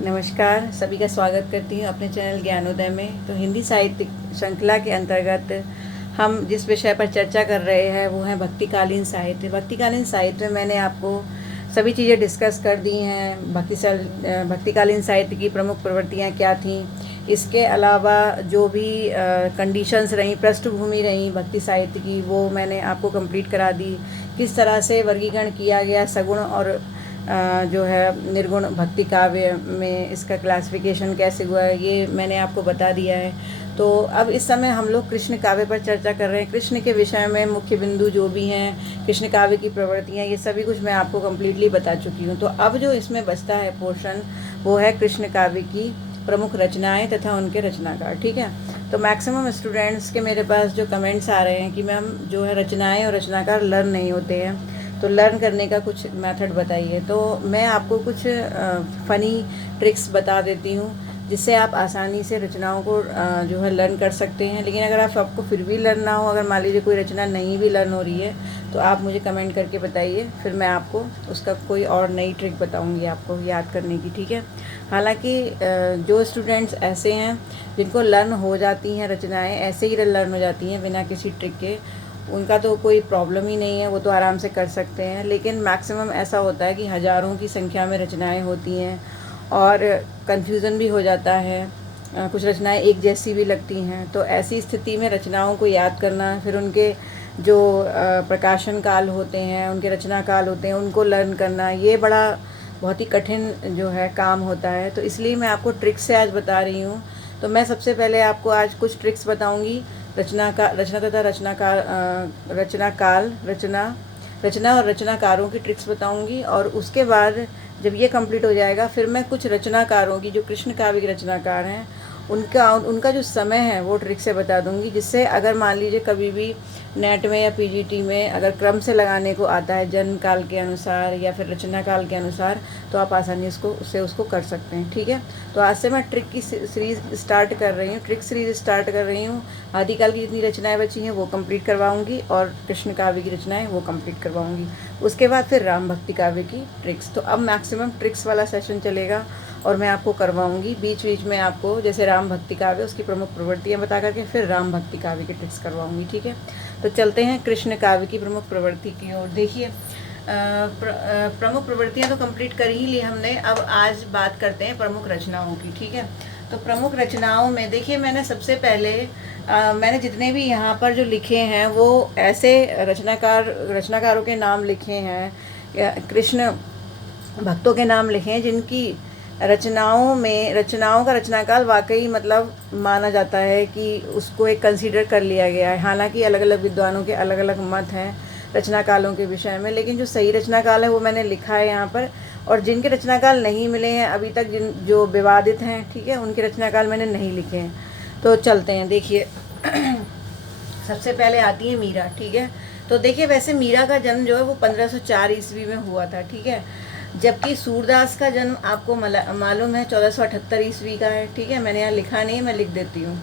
नमस्कार, सभी का स्वागत करती हूँ अपने चैनल ज्ञानोदय में। तो हिंदी साहित्य श्रृंखला के अंतर्गत हम जिस विषय पर चर्चा कर रहे हैं वो है भक्तिकालीन साहित्य। भक्तिकालीन साहित्य में मैंने आपको सभी चीज़ें डिस्कस कर दी हैं। भक्तिकालीन साहित्य की प्रमुख प्रवृत्तियाँ क्या थीं, इसके अलावा जो भी कंडीशंस रहीं, पृष्ठभूमि रहीं भक्ति साहित्य की, वो मैंने आपको कंप्लीट करा दी। किस तरह से वर्गीकरण किया गया सगुण और जो है निर्गुण भक्ति काव्य में, इसका क्लासिफिकेशन कैसे हुआ है, ये मैंने आपको बता दिया है। तो अब इस समय हम लोग कृष्ण काव्य पर चर्चा कर रहे हैं। कृष्ण के विषय में मुख्य बिंदु जो भी हैं, कृष्ण काव्य की प्रवृत्तियाँ, ये सभी कुछ मैं आपको कम्प्लीटली बता चुकी हूँ। तो अब जो इसमें बचता है पोर्शन, वो है कृष्ण काव्य की प्रमुख रचनाएँ तथा उनके रचनाकार। ठीक है, तो मैक्सिमम स्टूडेंट्स के मेरे पास जो कमेंट्स आ रहे हैं कि मैम जो है रचनाएँ और रचनाकार लर्न नहीं होते हैं, तो लर्न करने का कुछ मेथड बताइए। तो मैं आपको कुछ फ़नी ट्रिक्स बता देती हूँ जिससे आप आसानी से रचनाओं को जो है लर्न कर सकते हैं। लेकिन अगर आपको फिर भी लर्न ना हो, अगर मान लीजिए कोई रचना नहीं भी लर्न हो रही है, तो आप मुझे कमेंट करके बताइए, फिर मैं आपको उसका कोई और नई ट्रिक बताऊँगी आपको याद करने की। ठीक है, हालांकि जो स्टूडेंट्स ऐसे हैं जिनको लर्न हो जाती हैं रचनाएँ, ऐसे ही लर्न हो जाती हैं बिना किसी ट्रिक के, उनका तो कोई प्रॉब्लम ही नहीं है, वो तो आराम से कर सकते हैं। लेकिन मैक्सिमम ऐसा होता है कि हज़ारों की संख्या में रचनाएं होती हैं और कन्फ्यूज़न भी हो जाता है। कुछ रचनाएं एक जैसी भी लगती हैं, तो ऐसी स्थिति में रचनाओं को याद करना, फिर उनके जो प्रकाशन काल होते हैं, उनके रचना काल होते हैं, उनको लर्न करना, ये बहुत ही कठिन जो है काम होता है। तो इसलिए मैं आपको ट्रिक्स से आज बता रही हूँ। तो मैं सबसे पहले आपको आज कुछ ट्रिक्स बताऊँगी रचना तथा रचना और रचनाकारों की ट्रिक्स बताऊंगी। और उसके बाद जब ये कंप्लीट हो जाएगा, फिर मैं कुछ रचनाकारों की, जो कृष्ण काव्य के रचनाकार हैं, उनका जो समय है वो ट्रिक से बता दूंगी, जिससे अगर मान लीजिए कभी भी नेट में या पीजीटी में अगर क्रम से लगाने को आता है, जन्म काल के अनुसार या फिर रचना काल के अनुसार, तो आप आसानी उसको कर सकते हैं। ठीक है, तो आज से मैं ट्रिक की सीरीज़ स्टार्ट कर रही हूँ, ट्रिक सीरीज़ स्टार्ट कर रही हूँ। आदिकाल की जितनी रचनाएं बची हैं वो कंप्लीट करवाऊंगी और कृष्ण काव्य की रचनाएं वो कंप्लीट करवाऊंगी। उसके बाद फिर राम भक्ति काव्य की ट्रिक्स। तो अब मैक्सिमम ट्रिक्स वाला सेशन चलेगा और मैं आपको करवाऊंगी बीच बीच में, आपको जैसे राम भक्ति काव्य उसकी प्रमुख प्रवृत्तियाँ बता करके फिर राम भक्ति काव्य की ट्रिक्स करवाऊंगी। ठीक है, तो चलते हैं कृष्ण काव्य की प्रमुख प्रवृत्ति की ओर। देखिए, प्रमुख प्रवृत्तियाँ तो कंप्लीट कर ही ली हमने, अब आज बात करते हैं प्रमुख रचनाओं की। ठीक है, तो प्रमुख रचनाओं में देखिए, मैंने सबसे पहले मैंने जितने भी यहाँ पर जो लिखे हैं वो ऐसे रचनाकारों के नाम लिखे हैं, कृष्ण भक्तों के नाम लिखे हैं जिनकी रचनाओं का रचनाकाल वाकई मतलब माना जाता है कि उसको एक कंसीडर कर लिया गया है। हालांकि अलग अलग विद्वानों के अलग अलग मत हैं रचनाकालों के विषय में, लेकिन जो सही रचनाकाल है वो मैंने लिखा है यहाँ पर। और जिनके रचनाकाल नहीं मिले हैं अभी तक, जो विवादित हैं, ठीक है, उनके रचनाकाल मैंने नहीं लिखे हैं। तो चलते हैं, देखिए सबसे पहले आती है मीरा। ठीक है, तो देखिए वैसे मीरा का जन्म जो है वो 1504 ईस्वी में हुआ था। ठीक है, जबकि सूरदास का जन्म आपको मालूम है 1478 ईस्वी का है। ठीक है, मैंने यहाँ लिखा नहीं, मैं लिख देती हूँ,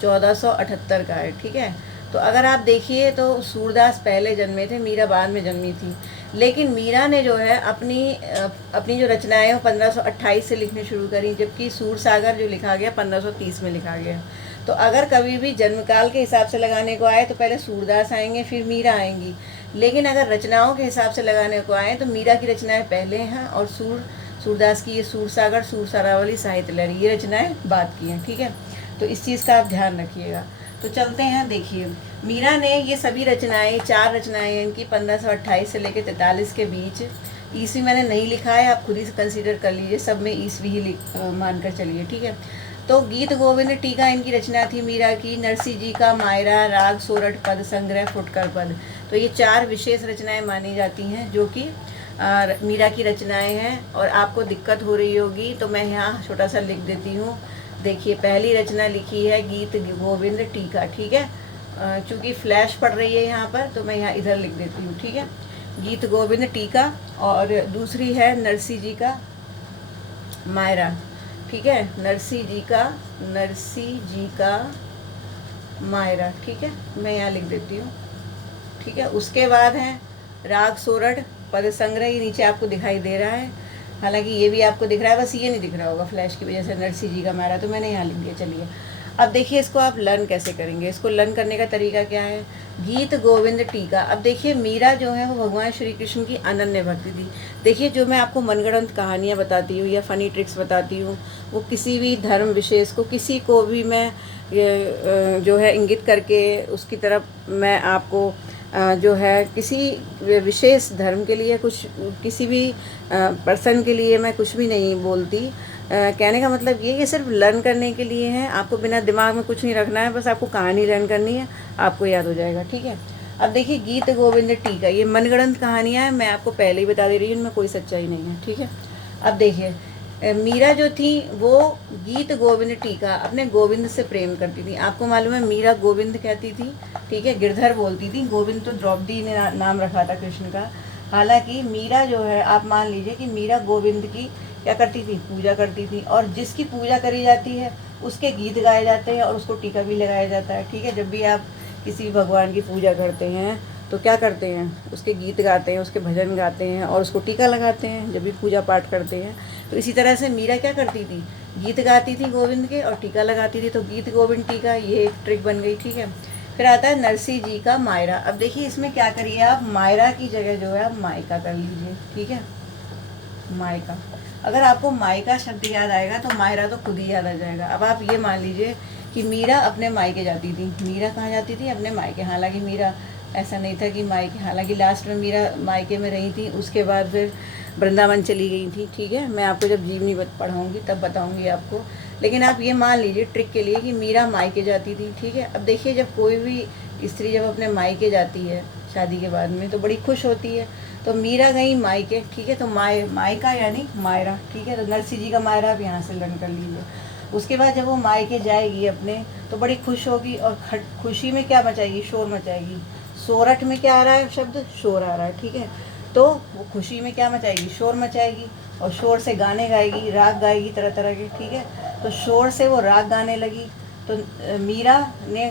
1478 का है। ठीक है, तो अगर आप देखिए तो सूरदास पहले जन्मे थे, मीरा बाद में जन्मी थी। लेकिन मीरा ने जो है अपनी जो रचनाएं वो 1528 से लिखनी शुरू करी, जबकि सूर सागर जो लिखा गया 1530 में लिखा गया। तो अगर कभी भी जन्मकाल के हिसाब से लगाने को आए तो पहले सूरदास आएंगे, फिर मीरा आएंगी। लेकिन अगर रचनाओं के हिसाब से लगाने को आए तो मीरा की रचनाएं पहले हैं और सूरदास की ये सूर सागर, सूर सारावली, साहित्य लहरी, ये रचनाएं बाद की हैं। ठीक है, तो इस चीज़ का आप ध्यान रखिएगा। तो चलते हैं, देखिए मीरा ने ये सभी रचनाएं, 4 रचनाएं इनकी 1528 से लेकर 43 के बीच, ईस्वी मैंने नहीं लिखा है, आप खुद ही कंसीडर कर लीजिए, सब में ईस्वी ही मानकर चलिए। ठीक है, तो गीत गोविंद टीका इनकी रचना थी मीरा की, नरसी जी का मायरा, राग सोरठ पद संग्रह, फुटकर पद। तो ये 4 विशेष रचनाएं मानी जाती हैं जो कि मीरा की रचनाएं हैं। और आपको दिक्कत हो रही होगी तो मैं यहाँ छोटा सा लिख देती हूँ। देखिए पहली रचना लिखी है गीत गोविंद टीका। ठीक है, चूँकि फ्लैश पड़ रही है यहाँ पर तो मैं यहाँ इधर लिख देती हूँ। ठीक है, गीत गोविंद टीका, और दूसरी है नरसी जी का मायरा। ठीक है, नरसी जी का मायरा। ठीक है, मैं यहाँ लिख देती हूँ। ठीक है, उसके बाद है राग सोरठ पद संग्रह, नीचे आपको दिखाई दे रहा है। हालांकि ये भी आपको दिख रहा है, बस ये नहीं दिख रहा होगा फ्लैश की वजह से, नरसी जी का मायरा, तो मैंने यहाँ लिख दिया। चलिए अब देखिए इसको आप लर्न कैसे करेंगे। इसको लर्न करने का तरीका क्या है, गीत गोविंद टीका। अब देखिए मीरा जो है वो भगवान श्री कृष्ण की अनन्य भक्ति थी। देखिए जो मैं आपको मनगढ़ंत कहानियाँ बताती हूँ या फ़नी ट्रिक्स बताती हूँ, वो किसी भी धर्म विशेष को, किसी को भी मैं जो है इंगित करके उसकी तरफ मैं आपको जो है किसी विशेष धर्म के लिए कुछ, किसी भी पर्सन के लिए मैं कुछ भी नहीं बोलती। कहने का मतलब ये सिर्फ लर्न करने के लिए है। आपको बिना दिमाग में कुछ नहीं रखना है, बस आपको कहानी लर्न करनी है, आपको याद हो जाएगा। ठीक है, अब देखिए गीत गोविंद टीका, ये मनगढ़ंत कहानियाँ हैं, मैं आपको पहले ही बता दे रही हूँ, इनमें कोई सच्चाई नहीं है। ठीक है, अब देखिए मीरा जो थी वो गीत गोविंद टीका अपने गोविंद से प्रेम करती थी। आपको मालूम है मीरा गोविंद कहती थी, ठीक है, गिरधर बोलती थी। गोविंद तो द्रौपदी ने नाम रखा था कृष्ण का। हालांकि मीरा जो है, आप मान लीजिए कि मीरा गोविंद की क्या करती थी, पूजा करती थी, और जिसकी पूजा करी जाती है उसके गीत गाए जाते हैं और उसको टीका भी लगाया जाता है। ठीक है, जब भी आप किसी भी भगवान की पूजा करते हैं तो क्या करते हैं, उसके गीत गाते हैं, उसके भजन गाते हैं और उसको टीका लगाते हैं जब भी पूजा पाठ करते हैं। तो इसी तरह से मीरा क्या करती थी, गीत गाती थी गोविंद के और टीका लगाती थी, तो गीत गोविंद टीका ये एक ट्रिक बन गई। ठीक है, फिर आता है नरसी जी का मायरा। अब देखिए इसमें क्या करिए आप, मायरा की जगह जो है आप मायका कर लीजिए। ठीक है, मायका, अगर आपको मायका शब्द याद आएगा तो मायरा तो खुद ही याद आ जाएगा। अब आप ये मान लीजिए कि मीरा अपने मायके जाती थी। मीरा कहाँ जाती थी, अपने मायके। हालांकि मीरा ऐसा नहीं था कि मायके, हालांकि लास्ट में मीरा मायके में रही थी, उसके बाद फिर वृंदावन चली गई थी। ठीक है, मैं आपको जब जीवनी पढ़ाऊँगी तब बताऊँगी आपको, लेकिन आप ये मान लीजिए ट्रिक के लिए कि मीरा मायके जाती थी। ठीक है, अब देखिए जब कोई भी स्त्री जब अपने मायके जाती है शादी के बाद में तो बड़ी खुश होती है। तो मीरा गई मायके। ठीक है, तो मायका यानी मायरा। ठीक है, तो नरसी जी का मायरा आप यहाँ से लर्न कर लीजिए। उसके बाद जब वो मायके जाएगी अपने तो बड़ी खुश होगी और खुशी में क्या मचाएगी, शोर मचाएगी। सोरठ में क्या आ रहा है शब्द, शोर आ रहा है। ठीक है, तो वो खुशी में क्या मचाएगी, शोर मचाएगी, और शोर से गाने गाएगी, राग गाएगी तरह तरह के। ठीक है, तो शोर से वो राग गाने लगी। तो मीरा ने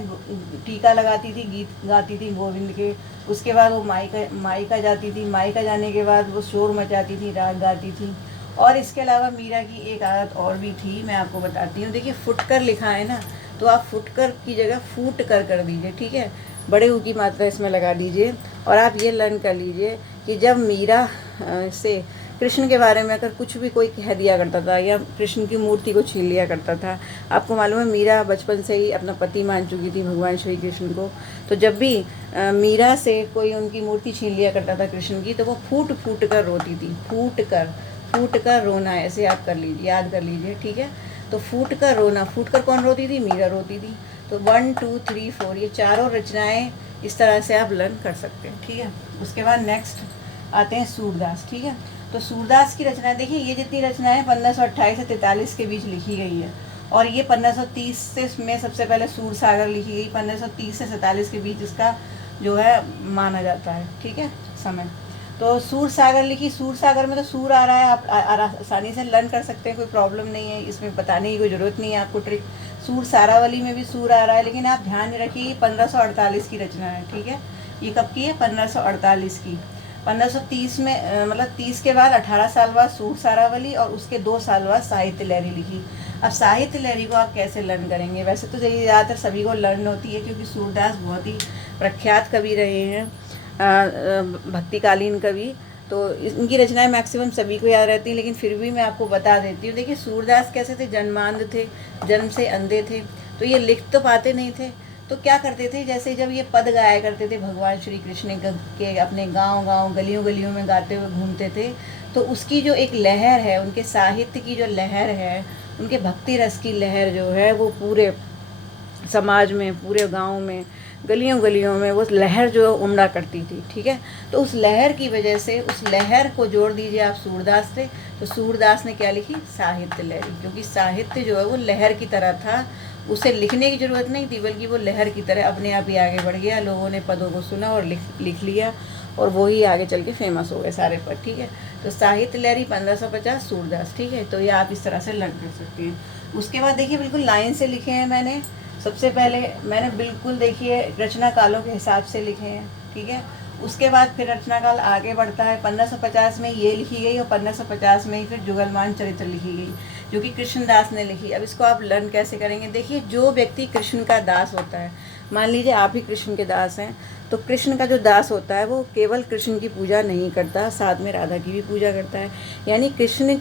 टीका लगाती थी, गीत गाती थी गोविंद के। उसके बाद वो मायका जाती थी। मायका जाने के बाद वो शोर मचाती थी, राग गाती थी। और इसके अलावा मीरा की एक आदत और भी थी, मैं आपको बताती हूँ। देखिए फुटकर लिखा है ना, तो आप फुटकर की जगह फूट कर दीजिए। ठीक है, बड़े ऊ की मात्रा इसमें लगा दीजिए। और आप ये लर्न कर लीजिए कि जब मीरा से कृष्ण के बारे में अगर कुछ भी कोई कह दिया करता था या कृष्ण की मूर्ति को छीन लिया करता था, आपको मालूम है मीरा बचपन से ही अपना पति मान चुकी थी भगवान श्री कृष्ण को। तो जब भी मीरा से कोई उनकी मूर्ति छीन लिया करता था कृष्ण की, तो वो फूट फूट कर रोती थी। फूट कर रोना, ऐसे आप कर लीजिए, याद कर लीजिए। ठीक है, तो फूट कर रोना, फूट कर कौन रोती थी, मीरा रोती थी। तो 1 2 3 4 ये चारों रचनाएँ इस तरह से आप लर्न कर सकते हैं। ठीक है, उसके बाद नेक्स्ट आते हैं सूरदास। ठीक है, तो सूरदास की रचना देखिए, ये जितनी रचनाएं 1528 से 43 के बीच लिखी गई है, और ये 1530 से में सबसे पहले सूर सागर लिखी गई। 1530 से 47 के बीच इसका जो है माना जाता है। ठीक है, समय। तो सूर सागर लिखी, सूर सागर में तो सूर आ रहा है, आप आसानी से लर्न कर सकते हैं, कोई प्रॉब्लम नहीं है, इसमें बताने की कोई ज़रूरत नहीं है आपको ट्रिक। सूर सारावली में भी सूर आ रहा है, लेकिन आप ध्यान रखिए 1548 की रचना है। ठीक है, ये कब की है, 1548 की। 1530 में मतलब 30 के बाद 18 साल बाद सूर सारावली, और उसके 2 साल बाद साहित्य लहरी लिखी। अब साहित्य लहरी को आप कैसे लर्न करेंगे, वैसे तो ये ज़्यादातर सभी को लर्न होती है, क्योंकि सूरदास बहुत ही प्रख्यात कवि रहे हैं, भक्तिकालीन कवि। तो इनकी रचनाएं मैक्सिमम सभी को याद रहती हैं, लेकिन फिर भी मैं आपको बता देती हूँ। देखिए सूरदास कैसे थे, जन्मांध थे, जन्म से अंधे थे, तो ये लिख तो पाते नहीं थे। तो क्या करते थे, जैसे जब ये पद गाया करते थे भगवान श्री कृष्ण के अपने गांव गलियों में गाते हुए घूमते थे, तो उसकी जो एक लहर है, उनके साहित्य की जो लहर है, उनके भक्ति रस की लहर जो है, वो पूरे समाज में, पूरे गांव में, गलियों में वो लहर जो उमड़ा करती थी। ठीक है, तो उस लहर की वजह से, उस लहर को जोड़ दीजिए आप सूरदास से, तो सूरदास ने क्या लिखी, साहित्य लहरी। क्योंकि साहित्य जो है वो लहर की तरह था, उसे लिखने की ज़रूरत नहीं थी, बल्कि वो लहर की तरह अपने आप ही आगे बढ़ गया। लोगों ने पदों को सुना और लिख लिया, और वो ही आगे चल के फेमस हो गए सारे पद। ठीक है, तो साहित्य लहरी 1550 सूरदास। ठीक है, तो ये आप इस तरह से लर्न कर सकते हैं। उसके बाद देखिए बिल्कुल लाइन से लिखे हैं सबसे पहले मैंने बिल्कुल देखिए रचना कालों के हिसाब से लिखे हैं। ठीक है, उसके बाद फिर रचना काल आगे बढ़ता है। 1550 में ये लिखी गई और 1550 में ही फिर जुगलमान चरित्र लिखी गई, जो कि कृष्णदास ने लिखी। अब इसको आप लर्न कैसे करेंगे? देखिए, जो व्यक्ति कृष्ण का दास होता है, मान लीजिए आप ही कृष्ण के दास हैं, तो कृष्ण का जो दास होता है वो केवल कृष्ण की पूजा नहीं करता, साथ में राधा की भी पूजा करता है। यानी कृष्ण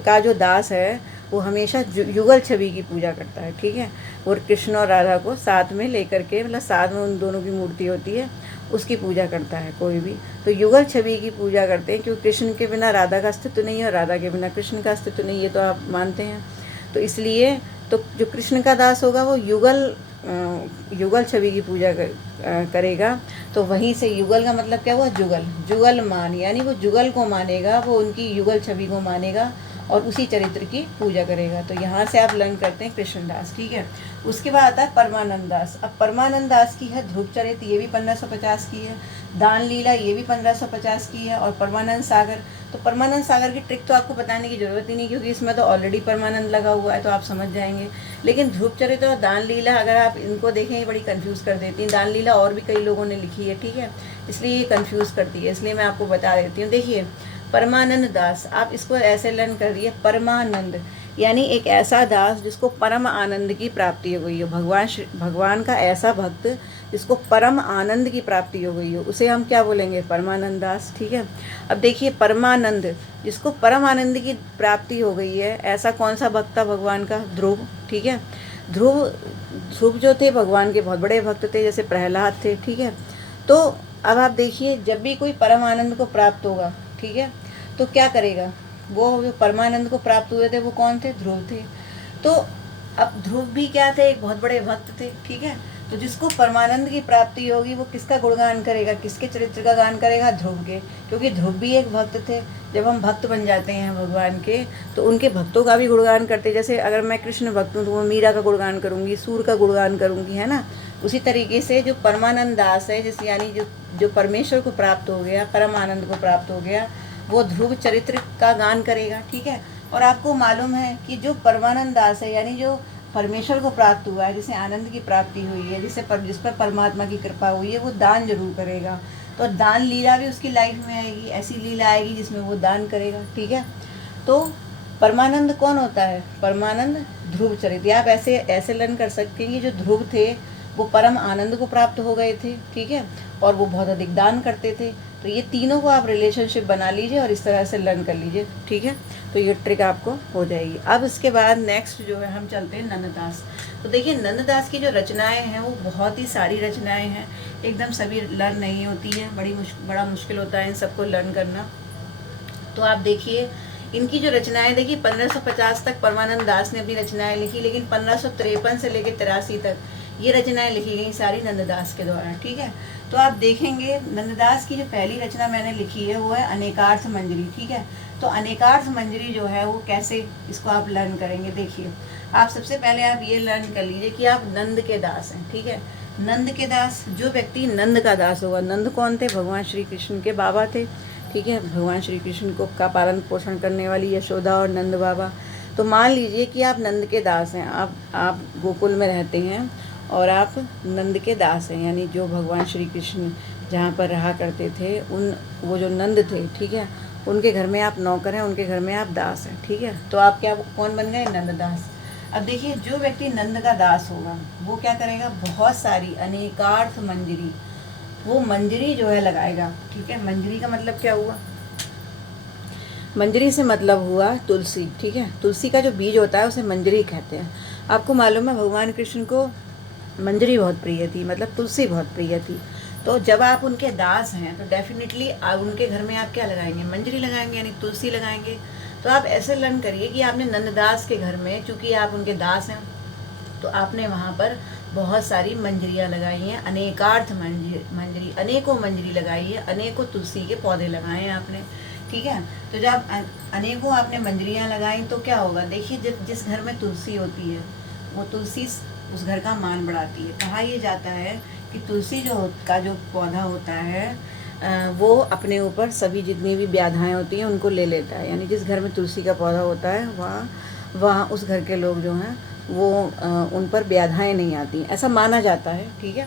का जो दास है वो हमेशा युगल छवि की पूजा करता है, ठीक है। और कृष्ण और राधा को साथ में लेकर के, मतलब साथ में उन दोनों की मूर्ति होती है, उसकी पूजा करता है कोई भी। तो युगल छवि की पूजा करते हैं, क्योंकि कृष्ण के बिना राधा का अस्तित्व नहीं है और राधा के बिना कृष्ण का अस्तित्व नहीं है, तो आप मानते हैं। तो इसलिए तो जो कृष्ण का दास होगा वो युगल छवि की पूजा करेगा। तो वहीं से युगल का मतलब क्या हुआ? जुगल मान, यानी वो जुगल को मानेगा, वो उनकी युगल छवि को मानेगा और उसी चरित्र की पूजा करेगा। तो यहाँ से आप लर्न करते हैं कृष्णदास, ठीक है। उसके बाद आता है परमानंद दास। अब परमानंद दास की है ध्रुव चरित्र, ये भी 1550 की है। दान लीला, ये भी 1550 की है। और परमानंद सागर, तो परमानंद सागर की ट्रिक तो आपको बताने की जरूरत ही नहीं, क्योंकि इसमें तो ऑलरेडी परमानंद लगा हुआ है, तो आप समझ जाएंगे। लेकिन ध्रुव चरित्र और दान लीला अगर आप इनको देखें, बड़ी कंफ्यूज कर देती हैं। दान लीला और भी कई लोगों ने लिखी है, ठीक है, इसलिए ये कंफ्यूज करती है, इसलिए मैं आपको बता देती हूँ। देखिए, परमानंद दास, आप इसको ऐसे लर्न कर दिए, परमानंद यानी एक ऐसा दास जिसको परम आनंद की प्राप्ति हो गई हो। भगवान का ऐसा भक्त जिसको परम आनंद की प्राप्ति हो गई हो, उसे हम क्या बोलेंगे? परमानंद दास, ठीक है। अब देखिए, परमानंद जिसको परम आनंद की प्राप्ति हो गई है, ऐसा कौन सा भक्त था भगवान का? ध्रुव, ठीक है। ध्रुव जो थे भगवान के बहुत बड़े भक्त थे, जैसे प्रहलाद थे, ठीक है। तो अब आप देखिए, जब भी कोई परम आनंद को प्राप्त होगा, ठीक है, तो क्या करेगा? वो जो परमानंद को प्राप्त हुए थे वो कौन थे? ध्रुव थे। तो अब ध्रुव भी क्या थे? एक बहुत बड़े भक्त थे, ठीक है। तो जिसको परमानंद की प्राप्ति होगी वो किसका गुणगान करेगा? किसके चरित्र का गान करेगा? ध्रुव के, क्योंकि ध्रुव भी एक भक्त थे। जब हम भक्त बन जाते हैं भगवान के, तो उनके भक्तों का भी गुणगान करते। जैसे अगर मैं कृष्ण भक्त हूँ तो मैं मीरा का गुणगान करूँगी, सूर का गुणगान करूँगी, है ना। उसी तरीके से जो परमानंद दास है, जिस यानी जो परमेश्वर को प्राप्त हो गया, परम आनंद को प्राप्त हो गया, वो ध्रुव चरित्र का गान करेगा, ठीक है। और आपको मालूम है कि जो परमानंद दास है, यानी जो परमेश्वर को प्राप्त हुआ है, जिसे आनंद की प्राप्ति हुई है, जिस पर परमात्मा की कृपा हुई है, वो दान जरूर करेगा। तो दान लीला भी उसकी लाइफ में आएगी, ऐसी लीला आएगी जिसमें वो दान करेगा, ठीक है। तो परमानंद कौन होता है? परमानंद ध्रुव चरित्र। आप ऐसे लर्न कर सकते हैं कि जो ध्रुव थे वो परम आनंद को प्राप्त हो गए थे, ठीक है, और वो बहुत अधिक दान करते थे। तो ये तीनों को आप रिलेशनशिप बना लीजिए और इस तरह से लर्न कर लीजिए, ठीक है। तो ये ट्रिक आपको हो जाएगी। अब इसके बाद नेक्स्ट जो है हम चलते हैं नंददास। तो देखिए, नंददास की जो रचनाएं हैं वो बहुत ही सारी रचनाएं हैं, एकदम सभी लर्न नहीं होती है, बड़ा मुश्किल होता है इन सबको लर्न करना। तो आप देखिए, इनकी जो रचनाएं, देखिए 1550 तक परमानंद दास ने अपनी रचनाएं लिखी, लेकिन 1553 से लेकर 83 तक ये रचनाएं लिखी गई सारी नंददास के द्वारा, ठीक है। तो आप देखेंगे, नंददास की जो पहली रचना मैंने लिखी है वो है अनेकार्थ मंजरी, ठीक है। तो अनेकार्थ मंजरी जो है वो कैसे, इसको आप लर्न करेंगे। देखिए, आप सबसे पहले आप ये लर्न कर लीजिए कि आप नंद के दास हैं, ठीक है। नंद के दास, जो व्यक्ति नंद का दास होगा, नंद कौन थे? भगवान श्री कृष्ण के बाबा थे, ठीक है। भगवान श्री कृष्ण को का पालन पोषण करने वाली यशोदा और नंद बाबा। तो मान लीजिए कि आप नंद के दास हैं, आप गोकुल में रहते हैं और आप नंद के दास हैं, यानी जो भगवान श्री कृष्ण जहाँ पर रहा करते थे, वो जो नंद थे, ठीक है, उनके घर में आप नौकर हैं, उनके घर में आप दास हैं, ठीक है। तो आप क्या कौन बन गए? नंददास। अब देखिए, जो व्यक्ति नंद का दास होगा वो क्या करेगा? बहुत सारी अनेकार्थ मंजरी, वो मंजरी जो है लगाएगा, ठीक है। मंजरी का मतलब क्या हुआ? मंजरी से मतलब हुआ तुलसी, ठीक है। तुलसी का जो बीज होता है उसे मंजरी कहते हैं। आपको मालूम है भगवान कृष्ण को मंजरी बहुत प्रिय थी, मतलब तुलसी बहुत प्रिय थी। तो जब आप उनके दास हैं तो डेफिनेटली उनके घर में आप क्या लगाएंगे? मंजरी लगाएंगे, यानी तुलसी लगाएंगे। तो आप ऐसे लर्न करिए कि आपने नंददास के घर में, चूँकि आप उनके दास हैं, तो आपने वहाँ पर बहुत सारी मंजरियाँ लगाई हैं, अनेकार्थ मंजरी, अनेकों मंजरी लगाई है, अनेकों तुलसी के पौधे लगाए हैं आपने, ठीक है। तो जब अनेकों आपने मंजरियाँ लगाई तो क्या होगा? देखिए, जब जिस घर में तुलसी होती है वो तुलसी उस घर का मान बढ़ाती है। कहा यह जाता है कि तुलसी जो पौधा होता है वो अपने ऊपर सभी जितनी भी व्याधाएँ होती हैं उनको ले लेता है, यानी जिस घर में तुलसी का पौधा होता है वहाँ उस घर के लोग जो हैं वो उन पर व्याधाएँ नहीं आती, ऐसा माना जाता है, ठीक है।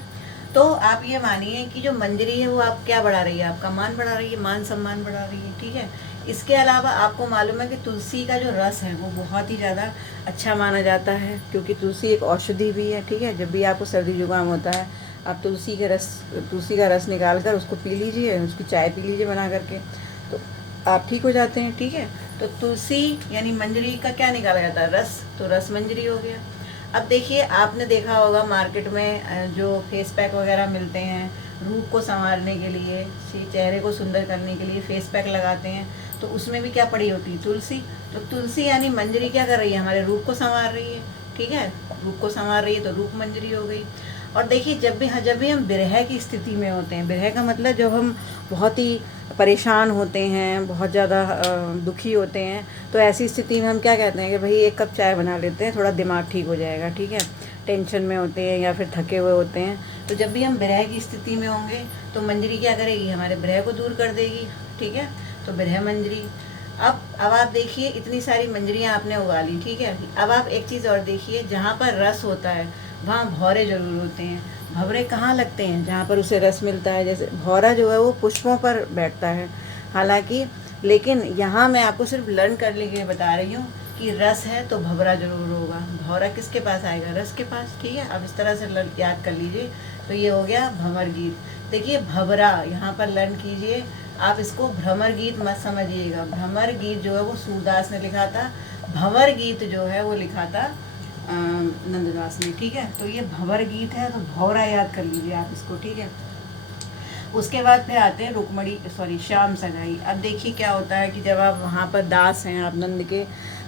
तो आप ये मानिए कि जो मंजरी है वो आप क्या बढ़ा रही है, आपका मान बढ़ा रही है, मान सम्मान बढ़ा रही है, ठीक है। इसके अलावा आपको मालूम है कि तुलसी का जो रस है वो बहुत ही ज़्यादा अच्छा माना जाता है, क्योंकि तुलसी एक औषधि भी है, ठीक है। जब भी आपको सर्दी जुकाम होता है, आप तुलसी का रस निकाल कर उसको पी लीजिए, उसकी चाय पी लीजिए बना करके, तो आप ठीक हो जाते हैं, ठीक है। तो तुलसी यानी मंजरी का क्या निकाला जाता है, रस, तो रस मंजरी हो गया। अब देखिए, आपने देखा होगा मार्केट में जो फेस पैक वगैरह मिलते हैं रूप को संवारने के लिए, चेहरे को सुंदर करने के लिए फेस पैक लगाते हैं, तो उसमें भी क्या पड़ी होती है, तुलसी। तो तुलसी यानी मंजरी क्या कर रही है, हमारे रूप को संवार रही है, ठीक है। रूप को संवार रही है तो रूप मंजरी हो गई। और देखिए, जब भी हम विरह की स्थिति में होते हैं, विरह का मतलब जब हम बहुत ही परेशान होते हैं, बहुत ज़्यादा दुखी होते हैं, तो ऐसी स्थिति में हम क्या कहते हैं कि भाई एक कप चाय बना लेते हैं, थोड़ा दिमाग ठीक हो जाएगा, ठीक है। टेंशन में होते हैं या फिर थके हुए होते हैं, तो जब भी हम विरह की स्थिति में होंगे तो मंजरी क्या करेगी, हमारे विरह को दूर कर देगी, ठीक है। तो विरह मंजरी। अब आप देखिए, इतनी सारी मंजरियाँ आपने उगा ली, ठीक है। अब आप एक चीज़ और देखिए, जहाँ पर रस होता है वहाँ भौरे ज़रूर होते हैं। भंवरे कहाँ लगते हैं, जहाँ पर उसे रस मिलता है। जैसे भौरा जो है वो पुष्पों पर बैठता है, हालांकि, लेकिन यहाँ मैं आपको सिर्फ लर्न करने के लिए बता रही हूँ कि रस है तो भंवरा जरूर होगा। भौरा किसके पास आएगा, रस के पास, ठीक है। अब इस तरह से याद कर लीजिए। तो ये हो गया भंवर गीत। देखिए भंवरा यहाँ पर लर्न कीजिए, आप इसको भ्रमर गीत मत समझिएगा। भ्रमर गीत जो है वो सूरदास ने लिखा था, भंवर गीत जो है वो लिखा था नंददास ने, ठीक है। तो ये भंवर गीत है, तो भौरा याद कर लीजिए आप इसको, ठीक है। उसके बाद फिर आते हैं श्याम सगाई। अब देखिए क्या होता है कि जब आप वहाँ पर दास हैं आप नंद के,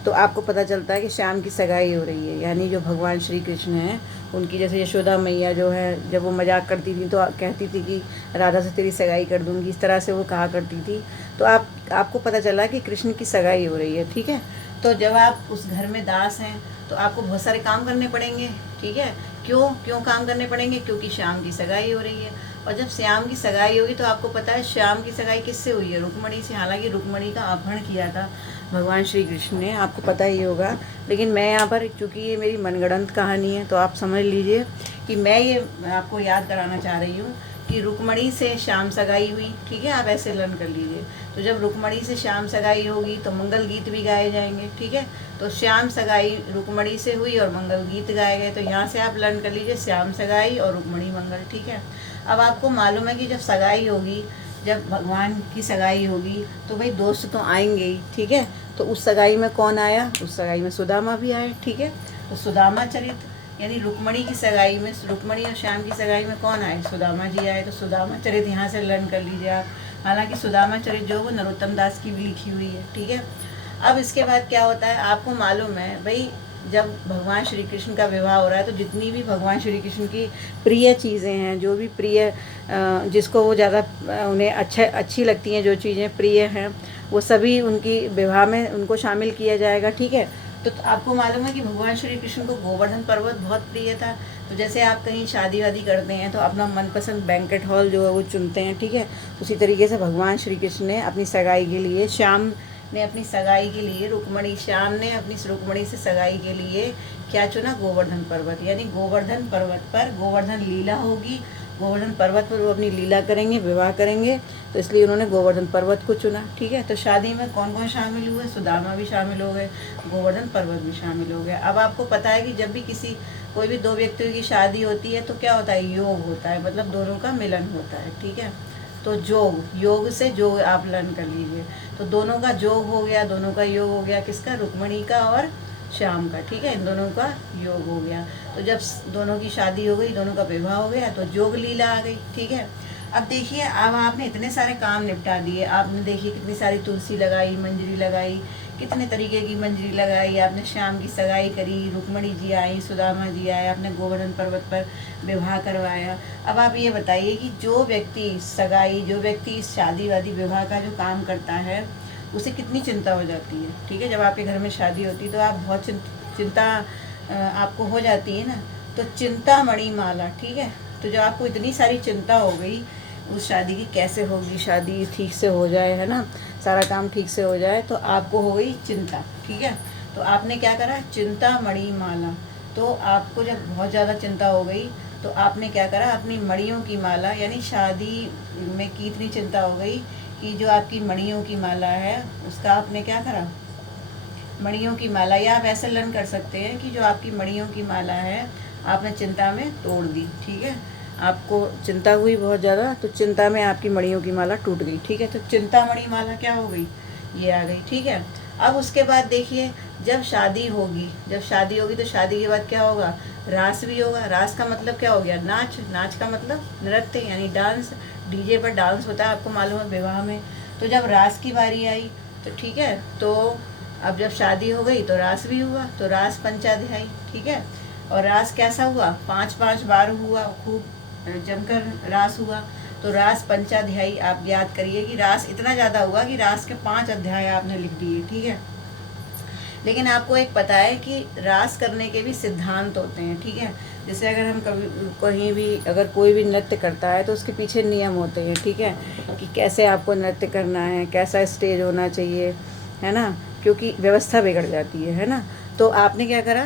तो आपको पता चलता है कि श्याम की सगाई हो रही है, यानी जो भगवान श्री कृष्ण हैं उनकी, जैसे यशोदा मैया जो है, जब वो मजाक करती थी तो कहती थी कि राधा से तेरी सगाई कर दूंगी, इस तरह से वो कहा करती थी। तो आपको पता चला कि कृष्ण की सगाई हो रही है, ठीक है। तो जब आप उस घर में दास हैं तो आपको बहुत सारे काम करने पड़ेंगे, ठीक है। क्यों काम करने पड़ेंगे, क्योंकि श्याम की सगाई हो रही है। और जब श्याम की सगाई होगी तो आपको पता है श्याम की सगाई किससे हुई है, रुक्मणी से। हालांकि रुक्मणी का अपहरण किया था भगवान श्री कृष्ण ने, आपको पता ही होगा। लेकिन मैं यहाँ पर, चूँकि ये मेरी मनगढ़ंत कहानी है, तो आप समझ लीजिए कि मैं ये आपको याद कराना चाह रही हूँ कि रुक्मणी से श्याम सगाई हुई, ठीक है। आप ऐसे लर्न कर लीजिए। तो जब रुक्मणी से श्याम सगाई होगी तो मंगल गीत भी गाए जाएंगे, ठीक है। तो श्याम सगाई रुक्मणी से हुई और मंगल गीत गाए गए, तो यहाँ से आप लर्न कर लीजिए श्याम सगाई और रुक्मणी मंगल, ठीक है। अब आपको मालूम है कि जब सगाई होगी, जब भगवान की सगाई होगी, तो भाई दोस्त तो आएंगे ही, ठीक है। तो उस सगाई में कौन आया, उस सगाई में सुदामा भी आए, ठीक है। तो सुदामा चरित यानी रुक्मणी की सगाई में, रुक्मणी और श्याम की सगाई में कौन आए, सुदामा जी आए। तो सुदामा चरित यहाँ से लर्न कर लीजिए आप। हालांकि सुदामा चरित जो वो नरोत्तम दास की भी लिखी हुई है, ठीक है। अब इसके बाद क्या होता है, आपको मालूम है भाई, जब भगवान श्री कृष्ण का विवाह हो रहा है तो जितनी भी भगवान श्री कृष्ण की प्रिय चीज़ें हैं, जो भी प्रिय, जिसको वो ज़्यादा उन्हें अच्छी लगती हैं, जो चीज़ें प्रिय हैं, वो सभी उनकी विवाह में उनको शामिल किया जाएगा, ठीक है। तो आपको मालूम है कि भगवान श्री कृष्ण को गोवर्धन पर्वत बहुत प्रिय था। तो जैसे आप कहीं शादी वादी करते हैं तो अपना मनपसंद बैंकेट हॉल जो है वो चुनते हैं, ठीक है। उसी तरीके से भगवान श्री कृष्ण ने अपनी सगाई के लिए, श्याम ने अपनी सगाई के लिए, श्याम ने अपनी रुक्मणी से सगाई के लिए क्या चुना, गोवर्धन पर्वत। यानी गोवर्धन पर्वत पर गोवर्धन लीला होगी, गोवर्धन पर्वत पर वो अपनी लीला करेंगे, विवाह करेंगे, तो इसलिए उन्होंने गोवर्धन पर्वत को चुना, ठीक है। तो शादी में कौन कौन शामिल हुए, सुदामा भी शामिल हो गए, गोवर्धन पर्वत भी शामिल हो गया। अब आपको पता है कि जब भी कोई भी दो व्यक्तियों की शादी होती है तो क्या होता है, योग होता है, मतलब दोनों का मिलन होता है, ठीक है। तो योग से जोग आप लर्न कर लीजिए। तो दोनों का जोग हो गया, दोनों का योग हो गया, किसका, रुक्मणी का और श्याम का, ठीक है। इन दोनों का योग हो गया। तो जब दोनों की शादी हो गई, दोनों का विवाह हो गया, तो जोग लीला आ गई, ठीक है। अब देखिए, अब आपने इतने सारे काम निपटा दिए। आपने देखिए कितनी सारी तुलसी लगाई, मंजरी लगाई, कितने तरीके की मंजरी लगाई, आपने श्याम की सगाई करी, रुक्मणी जी आई, सुदामा जी आए, आपने गोवर्धन पर्वत पर विवाह करवाया। अब आप ये बताइए कि जो व्यक्ति शादी वादी विवाह का जो काम करता है उसे कितनी चिंता हो जाती है, ठीक है। जब आपके घर में शादी होती है तो आप बहुत चिंता आपको हो जाती है ना। तो चिंता मणि माला, ठीक है। तो जब आपको इतनी सारी चिंता हो गई उस शादी की, कैसे होगी शादी, ठीक से हो जाए, है ना, सारा काम ठीक से हो जाए, तो आपको हो गई चिंता, ठीक है। तो आपने क्या करा, चिंता मणि माला। तो आपको जब बहुत ज़्यादा चिंता हो गई तो आपने क्या करा, अपनी मणियों की माला, यानी शादी में की इतनी चिंता हो गई कि जो आपकी मणियों की माला है उसका आपने क्या करा, मणियों की माला, या आप ऐसे लर्न कर सकते हैं कि जो आपकी मणियों की माला है आपने चिंता में तोड़ दी। ठीक है, आपको चिंता हुई बहुत ज़्यादा, तो चिंता में आपकी मणियों की माला टूट गई। ठीक है, तो चिंतामणि माला क्या हो गई, ये आ गई। ठीक है, अब उसके बाद देखिए, जब शादी होगी तो शादी के बाद क्या होगा, रास भी होगा। रास का मतलब क्या हो गया, नाच। नाच का मतलब नृत्य यानी डांस, डीजे पर डांस होता है, आपको मालूम है विवाह में। तो जब रास की बारी आई तो ठीक है, तो अब जब शादी हो गई तो रास भी हुआ, तो रास पंचाध्यायी। ठीक है, और रास कैसा हुआ, 5-5 बार हुआ, खूब जमकर रास हुआ। तो रास पंचाध्यायी आप याद करिए कि रास इतना ज़्यादा हुआ कि रास के 5 अध्याय आपने लिख दिए। ठीक है, लेकिन आपको एक पता है कि रास करने के भी सिद्धांत होते हैं। ठीक है, जैसे अगर हम कभी कहीं भी अगर कोई भी नृत्य करता है तो उसके पीछे नियम होते हैं। ठीक है, कि कैसे आपको नृत्य करना है, कैसा स्टेज होना चाहिए, है ना, क्योंकि व्यवस्था बिगड़ जाती है ना। तो आपने क्या करा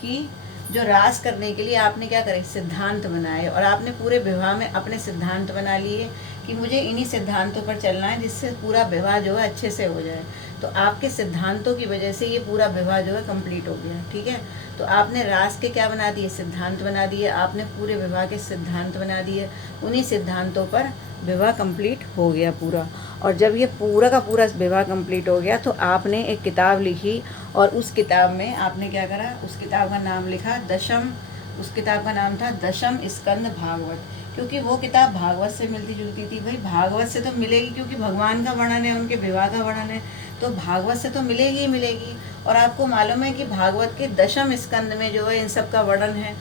कि जो रास करने के लिए आपने क्या करे, सिद्धांत बनाए, और आपने पूरे विवाह में अपने सिद्धांत बना लिए कि मुझे इन्हीं सिद्धांतों पर चलना है जिससे पूरा विवाह जो है अच्छे से हो जाए। तो आपके सिद्धांतों की वजह से ये पूरा विवाह जो है कंप्लीट हो गया। ठीक है, तो आपने रास के क्या बना दिए, सिद्धांत बना दिए, आपने पूरे विवाह के सिद्धांत बना दिए, उन्हीं सिद्धांतों पर विवाह कंप्लीट हो गया पूरा। और जब ये पूरा का पूरा विवाह कंप्लीट हो गया तो आपने एक किताब लिखी, और उस किताब में आपने क्या करा, उस किताब का नाम लिखा दशम, उस किताब का नाम था दशम स्कंद भागवत, क्योंकि वो किताब भागवत से मिलती जुलती थी। भाई भागवत से तो मिलेगी, क्योंकि भगवान का वर्णन है, उनके विवाह का वर्णन है, तो भागवत से तो मिलेगी ही मिलेगी। और आपको मालूम है कि भागवत के दशम स्कंद में जो है इन सब का वर्णन है,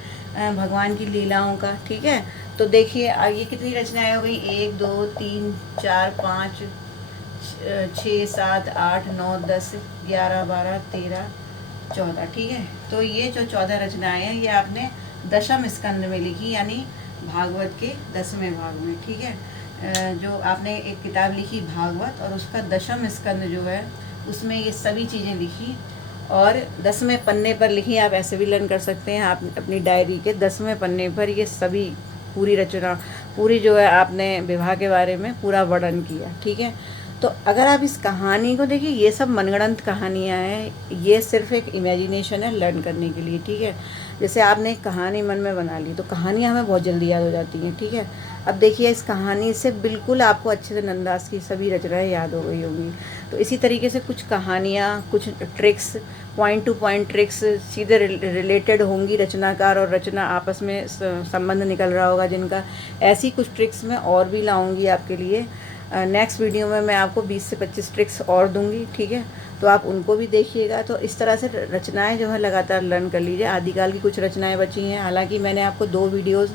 भगवान की लीलाओं का। ठीक है, तो देखिए ये कितनी रचनाएं हो गई, 1 2 3 4 5 6 7 8 9 10 11 12 13 14। ठीक है, तो ये जो 14 रचनाएं हैं ये आपने दशम स्कंद में लिखी, यानी भागवत के 10वें भाग में। ठीक है, जो आपने एक किताब लिखी भागवत, और उसका दशम स्कंद जो है उसमें ये सभी चीज़ें लिखी, और 10वें पन्ने पर लिखी। आप ऐसे भी लर्न कर सकते हैं, आप अपनी डायरी के 10वें पन्ने पर ये सभी पूरी रचना, पूरी जो है आपने विवाह के बारे में पूरा वर्णन किया। ठीक है, तो अगर आप इस कहानी को देखिए, ये सब मनगढ़ंत कहानियाँ हैं, ये सिर्फ एक इमेजिनेशन है लर्न करने के लिए। ठीक है, जैसे आपने एक कहानी मन में बना ली तो कहानियाँ हमें बहुत जल्दी याद हो जाती हैं। ठीक है, अब देखिए इस कहानी से बिल्कुल आपको अच्छे से नंदास की सभी रचनाएं याद हो गई होंगी। तो इसी तरीके से कुछ कहानियाँ, कुछ tricks, point two point tricks सीधे रिलेटेड होंगी, रचनाकार और रचना आपस में संबंध निकल रहा होगा जिनका। ऐसी कुछ ट्रिक्स मैं और भी लाऊंगी आपके लिए। नेक्स्ट वीडियो में मैं आपको 20 से 25 ट्रिक्स और दूंगी। ठीक है, तो आप उनको भी देखिएगा। तो इस तरह से रचनाएं जो है लगातार लर्न कर लीजिए। आदिकाल की कुछ रचनाएं बची हैं, हालांकि मैंने आपको 2 वीडियोस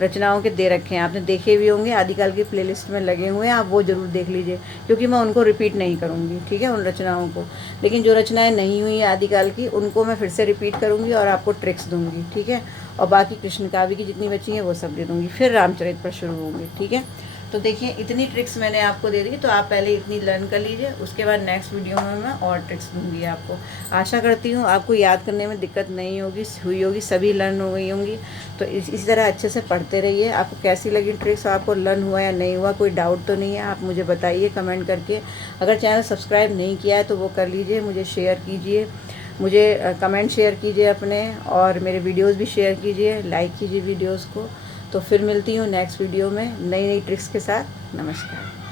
रचनाओं के दे रखे हैं, आपने देखे भी होंगे, आदिकाल की प्लेलिस्ट में लगे हुए हैं, आप वो ज़रूर देख लीजिए, क्योंकि मैं उनको रिपीट नहीं करूँगी। ठीक है, उन रचनाओं को, लेकिन जो रचनाएं नहीं हुई आदिकाल की उनको मैं फिर से रिपीट करूँगी और आपको ट्रिक्स दूँगी। ठीक है, और बाकी कृष्ण काव्य की जितनी बची हैं वो सब दे दूँगी, फिर रामचरित पर शुरू होंगे। ठीक है, तो देखिए इतनी ट्रिक्स मैंने आपको दे दी, तो आप पहले इतनी लर्न कर लीजिए, उसके बाद नेक्स्ट वीडियो में मैं और ट्रिक्स दूंगी आपको। आशा करती हूँ आपको याद करने में दिक्कत नहीं हुई होगी, सभी लर्न हो गई होंगी। तो इसी तरह अच्छे से पढ़ते रहिए। आपको कैसी लगी ट्रिक्स, आपको लर्न हुआ या नहीं हुआ, कोई डाउट तो नहीं है, आप मुझे बताइए कमेंट करके। अगर चैनल सब्सक्राइब नहीं किया है तो वो कर लीजिए, मुझे शेयर कीजिए, मुझे कमेंट शेयर कीजिए अपने, और मेरे वीडियोस भी शेयर कीजिए, लाइक कीजिए वीडियोस को। तो फिर मिलती हूँ नेक्स्ट वीडियो में नई नई ट्रिक्स के साथ। नमस्कार।